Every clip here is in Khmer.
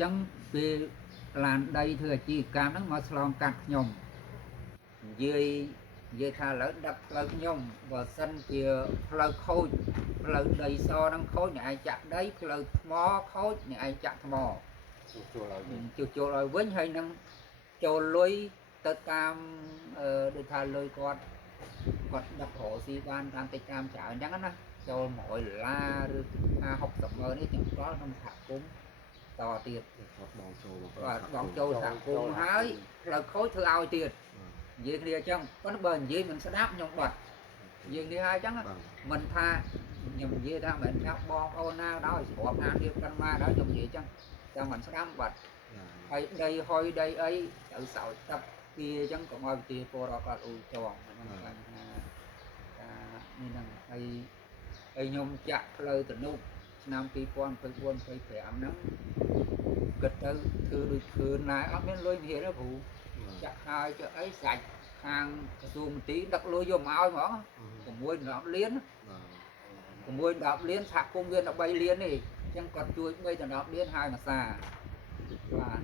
ចឹងពេលឡានដីធ្វើអាជីវកម្មហ្នឹងមកឆ្លងកាត់ខ្ញុំនិយាយថាឥឡូវដឹកផ្លូវខ្ញុំបើសិនជាផ្លូវខូចផ្លូវដីសហ្នឹងខូចអ្នកឯងចាក់ដីផ្លូវថ្មខូចអ្នកឯងចាក់ថ្មជួសជុលឲ្យវិញហើយនឹងចូលលុយទៅតាមដូចថាលុយគាត់ដឹករកស៊ីបានតាមតិចតាមច្រើនអញ្ចឹងណាចូល$100ឬ50-60ម៉ឺននេះខ្ញុំផ្ដល់ក្នុងសហគមន៍តទៀតបងចូលសហគមន៍ហើយផ្លូវខូចធ្វើឲ្យទៀតនិយាយគ្នាអញ្ចឹងប៉ុន្តែបើនិយាយមិនស្ដាប់ខ្ញុំបាត់និយាយគ្នាហើយអញ្ចឹងមិនថាខ្ញុំនិយាយថាមិនថាបងប្អូនណាដោយស្របអានរៀបកាន់មកដល់ខ្ញុំនិយាយអញ្ចឹងតែមិនស្ដាប់បាត់ហើយដីហុយដីអីត្រូវសោចទឹកវាអញ្ចឹងកុំឲ្យទីពលរដ្ឋគាត់អ៊ូចងហ្នឹងបញ្ហានេះហ្នឹងហើយខ្ញុំចាក់ផ្លូវទៅនោះឆ្នាំ2024-25ហ្នឹងគិតទៅធ្វើដូចឃើញណាអត់មានលុយមានទេព្រោះចាក់ហើយចុះអីសាច់ខាងក្រសួងមន្ទីរដឹកលុយយកមកឲ្យហ្មង6-10លាន6-10លានសហគមន៍វា13លាននេះអញ្ចឹងគាត់ជួយ3-10លានហើយមួយសាបាទ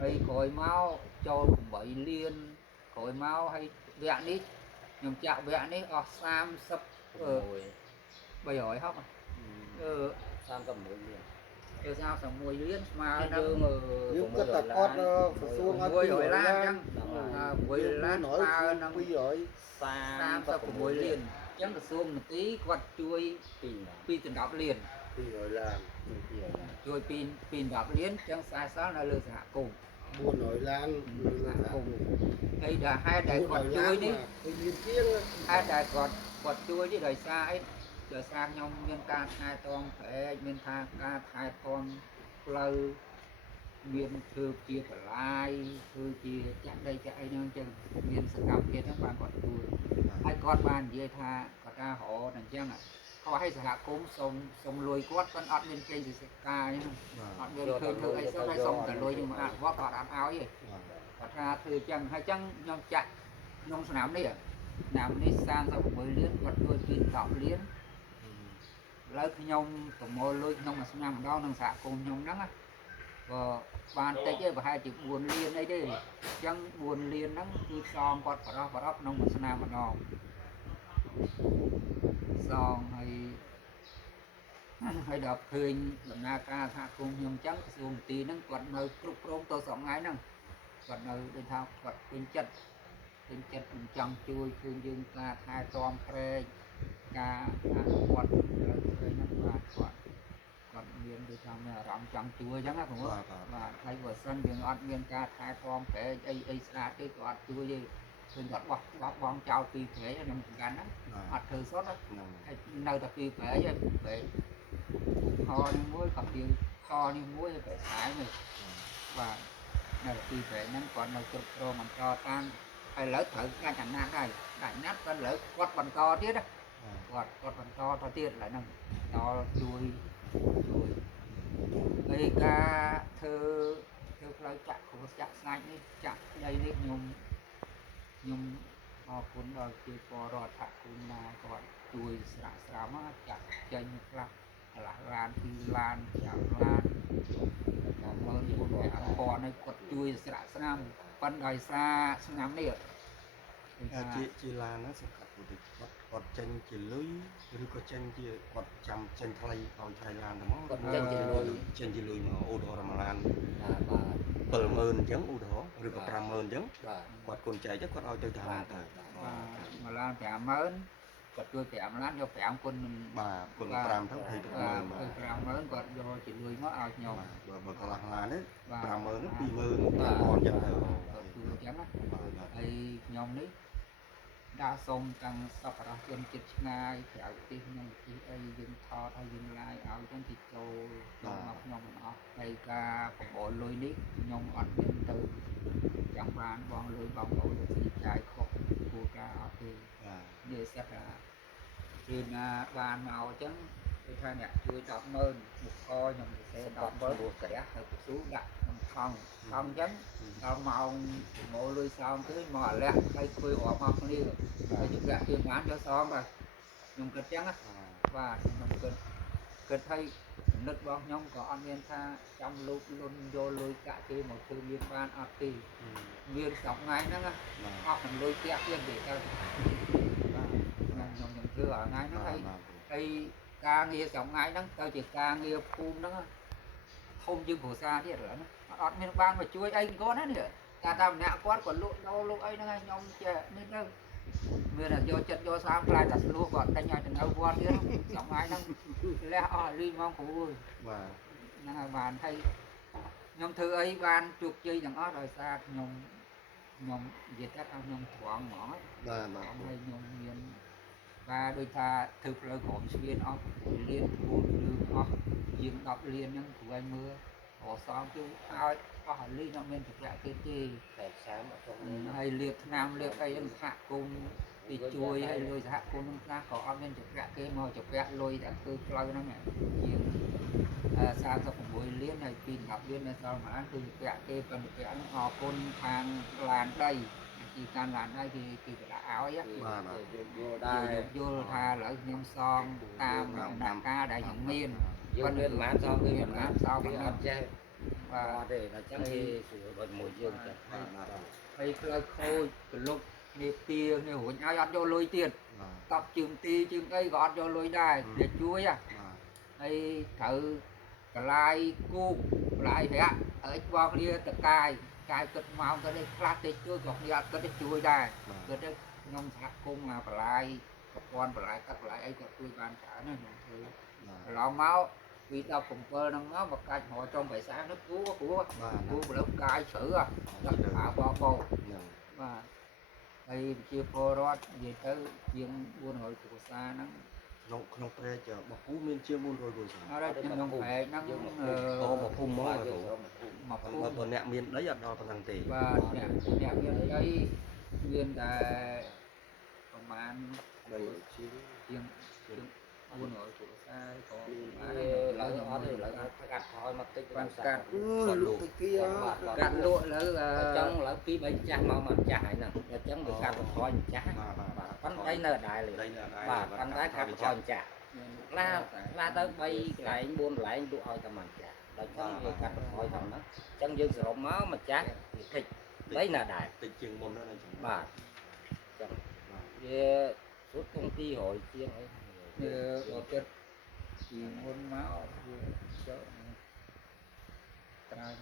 ហើយក្រោយមកចូល8លានក្រោយមកហើយវគ្គនេះខ្ញុំចាក់វគ្គនេះអស់360 36លាន31លានស្មើនឹងយើងគិតតែគាត់ក្រសួងឲ្យ100លានអញ្ចឹង100លានស្មើនឹង236លានអញ្ចឹងក្រសួងមន្ទីរគាត់ជួយ2-10លាន200លានជួយ2-10លានអញ្ចឹង40សល់នៅលើសហគមន៍400លានលើសហគមន៍ហើយដល់ហេតុដែលគាត់ជួយនេះមានជាងហេតុដែលគាត់ជួយនេះដោយសារអីដោយសារខ្ញុំមានការថែទាំប្រែកមានថាការថែទាំផ្លូវមានធ្វើជាបន្លាយធ្វើជាចាក់ដីចាក់អីហ្នឹងអញ្ចឹងមានសកម្មភាពហ្នឹងបានគាត់ជួយហើយគាត់បាននិយាយថាគាត់ថារហអញ្ចឹងគាត់ឲ្យសហគមន៍សុំលុយគាត់អត់មានចេញពីសេការអញ្ចឹងអត់មានឃើញធ្វើអីសោះហើយសុំតែលុយមកអនុវត្តគាត់អត់ឲ្យទេគាត់ថាធ្វើអញ្ចឹងហើយអញ្ចឹងខ្ញុំចាក់ក្នុងឆ្នាំនេះ36លានគាត់ជួយ2-10លានឥឡូវខ្ញុំប្រមូលលុយក្នុងមួយឆ្នាំម្ដងក្នុងសហគមន៍ខ្ញុំហ្នឹងក៏បានតិចទេប្រហែលជា4លានអីទេអញ្ចឹង4លានហ្នឹងគឺសងគាត់បរោះក្នុងមួយឆ្នាំម្ដងសងហើយដល់ឃើញដំណើរការសហគមន៍ខ្ញុំអញ្ចឹងក្រសួងមន្ទីរហ្នឹងគាត់នៅគ្រប់គ្រងទៅសងថ្ងៃហ្នឹងគាត់នៅដូចថាគាត់ពេញចិត្តមិនចង់ជួយឃើញយើងការថែទាំព្រែកការអនុវត្តលើព្រែកហ្នឹងបាទគាត់មានដូចថាមានអារម្មណ៍ចង់ជួយអញ្ចឹងណាបងបាទហើយបើសិនយើងអត់មានការថែទាំព្រែកអីស្អាតទេក៏អត់ជួយទេឃើញគាត់បោះបង់ចោលពីព្រែកខ្ញុំសំខាន់ណាអត់ធ្វើសុទ្ធហើយនៅតែពីព្រែកឯងព្រែកខនេះមួយក៏ពីខនេះមួយព្រែកស្អាតនេះបាទនៅពីព្រែកហ្នឹងគាត់នៅគ្រប់គ្រងបន្តតាមហើយឥឡូវត្រូវដាច់អាណត្តិហើយដាច់អាណត្តិគាត់ឥឡូវគាត់បន្តទៀតណាគាត់បន្តទៅទៀតឥឡូវហ្នឹងដល់ជួយហើយការធ្វើផ្លូវចាក់គ្រោះចាក់ស្នាច់នេះចាក់ដីនេះខ្ញុំអរគុណដល់ជាពលរដ្ឋសហគមន៍ណាគាត់ជួយស្រាក់ស្រាមចាក់ចេញខ្លះកន្លះឡាន2ឡាន5ឡានដល់មើលពួកអរពណ៌នេះគាត់ជួយស្រាក់ស្រាមប៉ុន្តែដោយសារឆ្នាំនេះជាឡានហ្នឹងសង្កត់ពុទ្ធគាត់ចេញជាលុយឬក៏ចេញជាគាត់ចាំចេញថ្លៃឲ្យថ្លៃឡានទៅមកគាត់ចេញជាលុយមកឧទាហរណ៍មួយឡាន70000អញ្ចឹងឧទាហរណ៍ឬក៏50000អញ្ចឹងគាត់គុណចែកទៅគាត់ឲ្យទៅតាមទៅមួយឡាន50000គាត់ជួយ5ឡានយក5គុណបាទគុណ5ទៅ200000គាត់យកជាលុយមកឲ្យខ្ញុំបើកន្លះឡាននេះ50000 20000អញ្ចឹងទៅអញ្ចឹងហើយខ្ញុំនេះដាក់សុំទាំងសប្បុរសជនចិត្តឆ្ងាយក្រៅប្រទេសក្នុងប្រទេសអីយើងថតហើយយើងឡាយឲ្យចឹងទីចូលមកខ្ញុំមិនអស់ហើយការប្រមូលលុយនេះខ្ញុំអត់មានទៅចង់បានបងលុយបងប្អូនទៅចាយខុសគោលការណ៍អត់ទេនិយាយសិតថាគឺណាបានមកអញ្ចឹងគឺថាអ្នកជួយ100000មុខកខ្ញុំទៅសេ100000គ្រះទៅពស៊ូដាក់ក្នុងថង់អញ្ចឹងដល់ម៉ោងប្រមូលលុយសោមទៅមកអាលាក់ហើយធ្វើរាប់មកគ្នាហើយជម្រាក់ជើងបានយកសងបាទខ្ញុំគិតចឹងណាបាទខ្ញុំគិតឲ្យ ចំណុចរបស់ខ្ញុំក៏អត់មានថាចង់លូកលុនយកលុយកាក់គេមកធ្វើមានបានអត់ទេមានសប្ងៃហ្នឹងអត់នឹងលុយពាក់ទៀតទេទៅបាទខ្ញុំធ្វើឲ្យថ្ងៃហ្នឹងហើយការងារសប្ងៃហ្នឹងទៅជាការងារភូមិហ្នឹងធំជាងគ្រួសារទៀតឥឡូវហ្នឹងអត់មានបានមកជួយអីគាត់ណានេះតែម្នាក់គាត់ក៏លក់ដោលក់អីហ្នឹងហើយខ្ញុំចេះនេះទៅមានតែយកចិត្តយកសាមខ្លាចតែស្លួគាត់តែញ៉ាំទៅនៅវត្តទៀតសប្ងៃហ្នឹងលះអស់លីងមកគ្រូបាទហ្នឹងហើយបានហើយខ្ញុំធ្វើអីបានជោគជ័យទាំងអស់ដោយសារខ្ញុំនិយាយថាខ្ញុំត្រង់ហ្មងបាទហើយខ្ញុំមានបាទដូចថាធ្វើផ្លូវក្រុមស្វៀនអស់លានគូលឬអស់ជាង10លានហ្នឹងគ្រូឲ្យមើលអសំគឺឲ្យអស់លីងអត់មានប្រកាសគេទេតែតាមអត់ទៅហើយលាបថ្នាំលាបអីហ្នឹងសហគមន៍ពីជួយឲ្យលុយសហគមន៍ហ្នឹងខ្លះក៏អត់មានប្រកាសគេមកប្រកាសលុយតែធ្វើផ្លូវហ្នឹងជាង36លានហើយពី10លាននៅសល់ប៉ុន្មានគឺប្រកាសគេប៉ុន្តែហ្នឹងអរគុណខាងឡានដីទីការឡានដីគេក៏ដាក់ឲ្យបាទយល់ថាឥឡូវខ្ញុំសងតាមដំណាក់កាលដែលខ្ញុំមានប៉ុន្តែមិនសងគឺមិនបានសងវាអត់ចេះបាទអត់ទេតែចឹងគេស្រួលដូចមួយយើងចេះហើយផ្លូវខូចក្លុកនេះទានេះរួចឲ្យអត់យកលុយទៀតតបជើងទីជើងអីក៏អត់យកលុយដែរគេជួយហើយត្រូវកលាយគូកកលាយប្រាក់ឲ្យបងគ្នាតកាយគិតមកទៅនេះខ្លះទេជួយក៏គ្នាអត់គិតជួយដែរគិតទៅខ្ញុំសហគមន៍មកបលាយប្រព័ន្ធបលាយកាត់បលាយអីក៏ជួយបានច្រើនណាស់ខ្ញុំធ្វើកន្លងមកពី17ហ្នឹងមកកាច់ហោចំបិសានោះគូប្លុកកាយជ្រៅដាក់ขาបបោបាទហើយជាពលរដ្ឋនិយាយទៅជាង400គ្រួសារហ្នឹងក្នុងព្រែករបស់គូមានជាង400គ្រួសារអត់ទេក្នុងព្រែកហ្នឹងមកភូមិមកបើអ្នកមានដីអត់ដល់ប៉ុណ្ណឹងទេបាទអ្នកមានដីមានតែប្រហែលជាង400គ្រួសារក៏ឡើងអត់ទេឡើងកាត់ថយមកតិចបានកាត់លក់ទៅkiaកាត់លក់លើអញ្ចឹងឡើងពី3ចាស់មកមកចាស់ហើយហ្នឹងអញ្ចឹងវាកាត់បន្ថយចាស់បាទប៉ុន្តែនៅដែរបាទប៉ុន្តែកាត់បន្ថយចាស់ឡាទៅ3កន្លែង4កន្លែងលក់ឲ្យតែមកចាស់ដល់ចឹងវាកាត់បន្ថយតាមហ្នឹងអញ្ចឹងយើងសរុបមកមកចាស់តិចដីនៅដែរតិចជាងមុនហ្នឹងបាទចឹងវាសុទ្ធគង់ទី100ជាងអីវាបើគិតពីមុនមកវាចុះត្រាយ